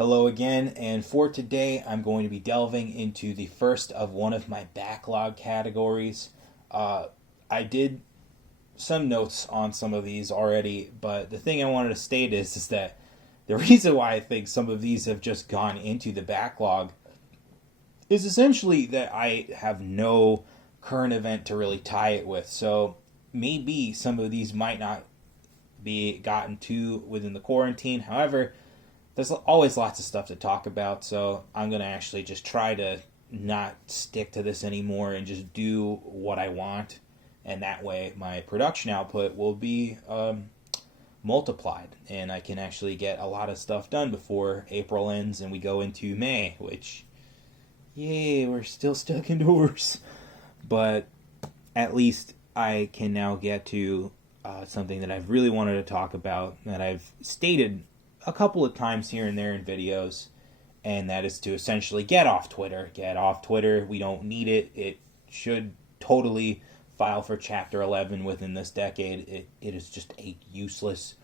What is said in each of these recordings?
Hello again, and for today, I'm going to be delving into the first of one of my backlog categories. I did some notes on some of these already, but the thing I wanted to state is that the reason why I think some of these have just gone into the backlog is essentially that I have no current event to really tie it with. So maybe some of these might not be gotten to within the quarantine. However, there's always lots of stuff to talk about, so I'm going to actually just try to not stick to this anymore and just do what I want. And that way, my production output will be multiplied, and I can actually get a lot of stuff done before April ends and we go into May, which, yay, we're still stuck indoors. But at least I can now get to something that I've really wanted to talk about, that I've stated a couple of times here and there in videos, and that is to essentially get off Twitter. Get off Twitter. We don't need it. It should totally file for Chapter 11 within this decade. It is just a useless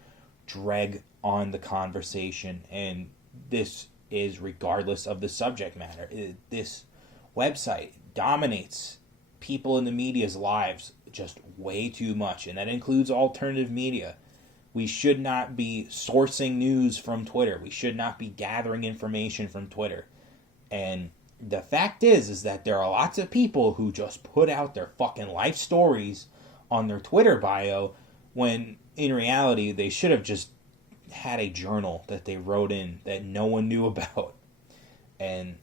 drag on the conversation, and this is regardless of the subject matter. This website dominates people in the media's lives just way too much, and that includes alternative media. We should not be sourcing news from Twitter. We should not be gathering information from Twitter. And the fact is that there are lots of people who just put out their fucking life stories on their Twitter bio, when in reality they should have just had a journal that they wrote in that no one knew about. And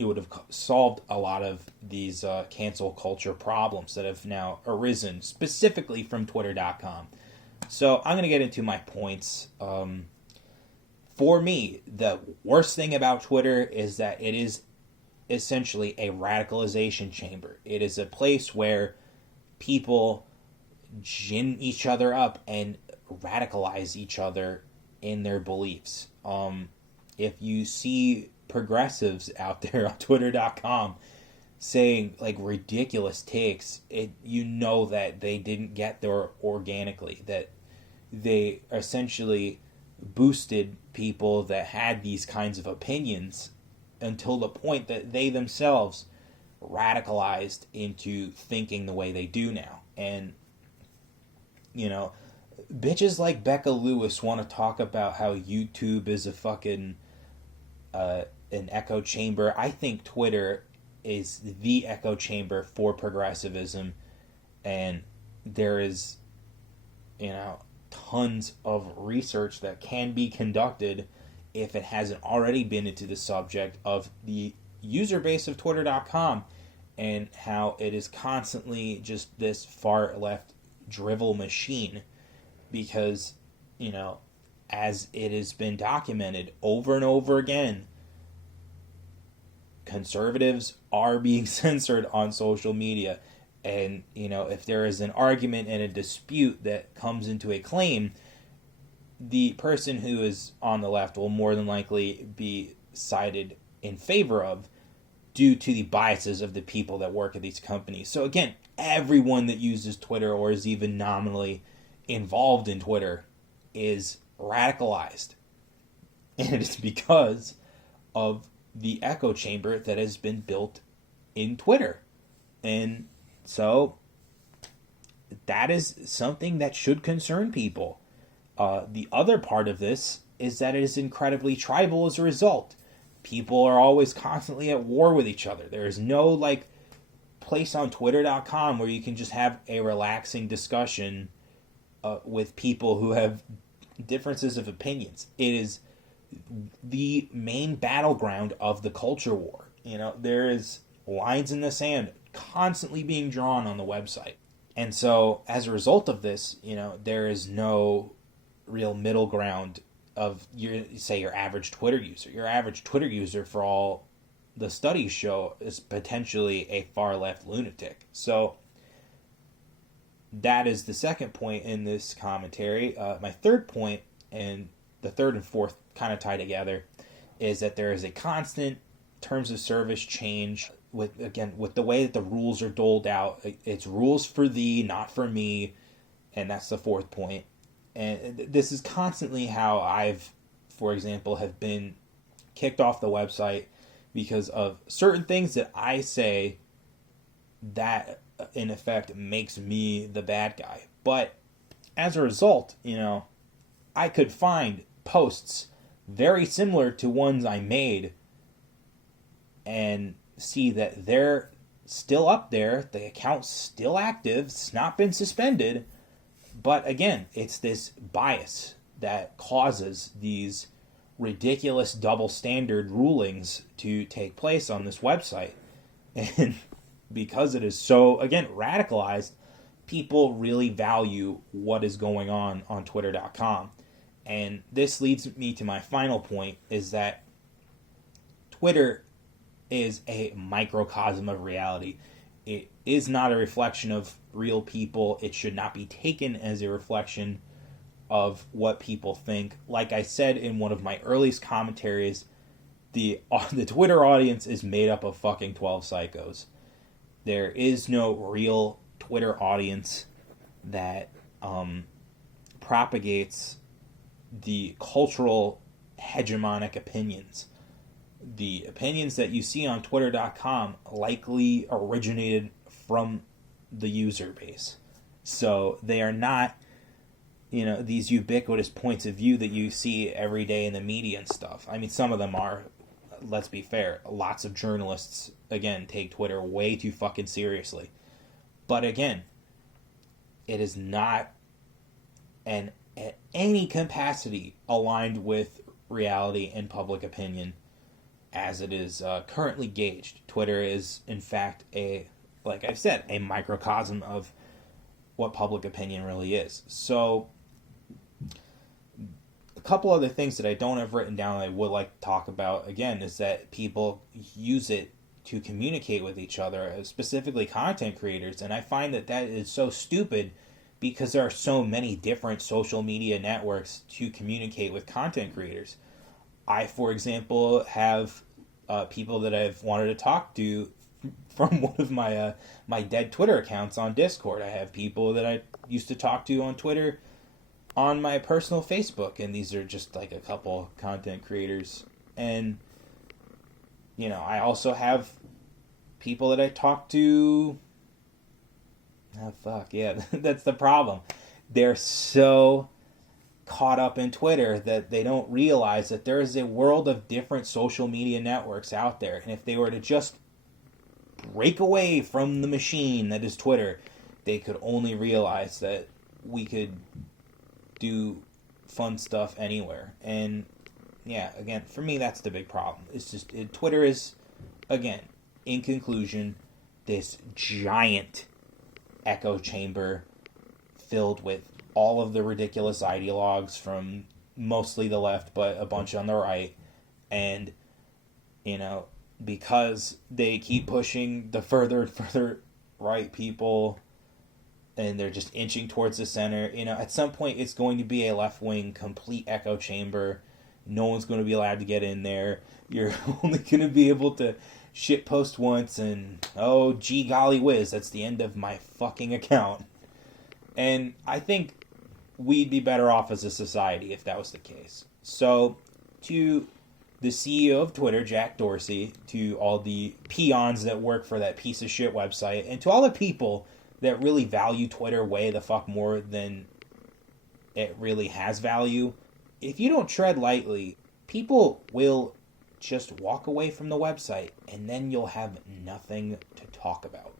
it would have solved a lot of these cancel culture problems that have now arisen specifically from Twitter.com. So I'm going to get into my points. For me, the worst thing about Twitter is that it is essentially a radicalization chamber. It is a place where people gin each other up and radicalize each other in their beliefs. If you see progressives out there on Twitter.com saying like ridiculous takes, you know that they didn't get there organically, that they essentially boosted people that had these kinds of opinions until the point that they themselves radicalized into thinking the way they do now. And you know, bitches like Becca Lewis want to talk about how YouTube is a fucking an echo chamber. I think Twitter is the echo chamber for progressivism, and there is, tons of research that can be conducted if it hasn't already been into the subject of the user base of Twitter.com and how it is constantly just this far left drivel machine, because, as it has been documented over and over again, conservatives are being censored on social media. And, if there is an argument and a dispute that comes into a claim, the person who is on the left will more than likely be sided in favor of, due to the biases of the people that work at these companies. So again, everyone that uses Twitter or is even nominally involved in Twitter is radicalized. And it is because of the echo chamber that has been built in Twitter. And so that is something that should concern people. The other part of this is that it is incredibly tribal as a result. People are always constantly at war with each other. There is no place on Twitter.com where you can just have a relaxing discussion with people who have differences of opinions. It is the main battleground of the culture war. There is lines in the sand constantly being drawn on the website. And so as a result of this, there is no real middle ground of your average Twitter user. Your average Twitter user, for all the studies show, is potentially a far left lunatic. So that is the second point in this commentary. My third point, and the third and fourth kind of tie together, is that there is a constant terms of service change with the way that the rules are doled out. It's rules for thee, not for me, and that's the fourth point. And this is constantly how I've, for example, have been kicked off the website because of certain things that I say that, in effect, makes me the bad guy. But as a result, I could find posts very similar to ones I made and see that they're still up there, the account's still active, it's not been suspended. But again, it's this bias that causes these ridiculous double standard rulings to take place on this website. And because it is so, again, radicalized, people really value what is going on Twitter.com. And this leads me to my final point, is that Twitter is a microcosm of reality. It is not a reflection of real people. It should not be taken as a reflection of what people think. Like I said in one of my earliest commentaries, the Twitter audience is made up of fucking 12 psychos. There is no real Twitter audience that propagates the cultural hegemonic opinions. The opinions that you see on Twitter.com likely originated from the user base. So they are not, these ubiquitous points of view that you see every day in the media and stuff. I mean, some of them are, let's be fair, lots of journalists, again, take Twitter way too fucking seriously. But again, it is not at any capacity aligned with reality and public opinion as it is currently gauged. Twitter is, in fact, like I've said, a microcosm of what public opinion really is. So, a couple other things that I don't have written down that I would like to talk about, again, is that people use it to communicate with each other, specifically content creators, and I find that is so stupid because there are so many different social media networks to communicate with content creators. I, for example, have people that I've wanted to talk to from one of my my dead Twitter accounts on Discord. I have people that I used to talk to on Twitter on my personal Facebook, and these are just like a couple content creators. And, I also have people that I talk to. Oh, fuck, yeah, that's the problem. They're so caught up in Twitter that they don't realize that there is a world of different social media networks out there. And if they were to just break away from the machine that is Twitter, they could only realize that we could do fun stuff anywhere. And yeah, again, for me, that's the big problem. It's just, Twitter is, again, in conclusion, this giant echo chamber filled with all of the ridiculous ideologues from mostly the left, but a bunch on the right. And, because they keep pushing the further and further right people, and they're just inching towards the center, at some point it's going to be a left-wing complete echo chamber. No one's going to be allowed to get in there. You're only going to be able to shitpost once, and oh, gee golly whiz, that's the end of my fucking account. And I think we'd be better off as a society if that was the case. So, to the CEO of Twitter, Jack Dorsey, to all the peons that work for that piece of shit website, and to all the people that really value Twitter way the fuck more than it really has value, if you don't tread lightly, people will just walk away from the website, and then you'll have nothing to talk about.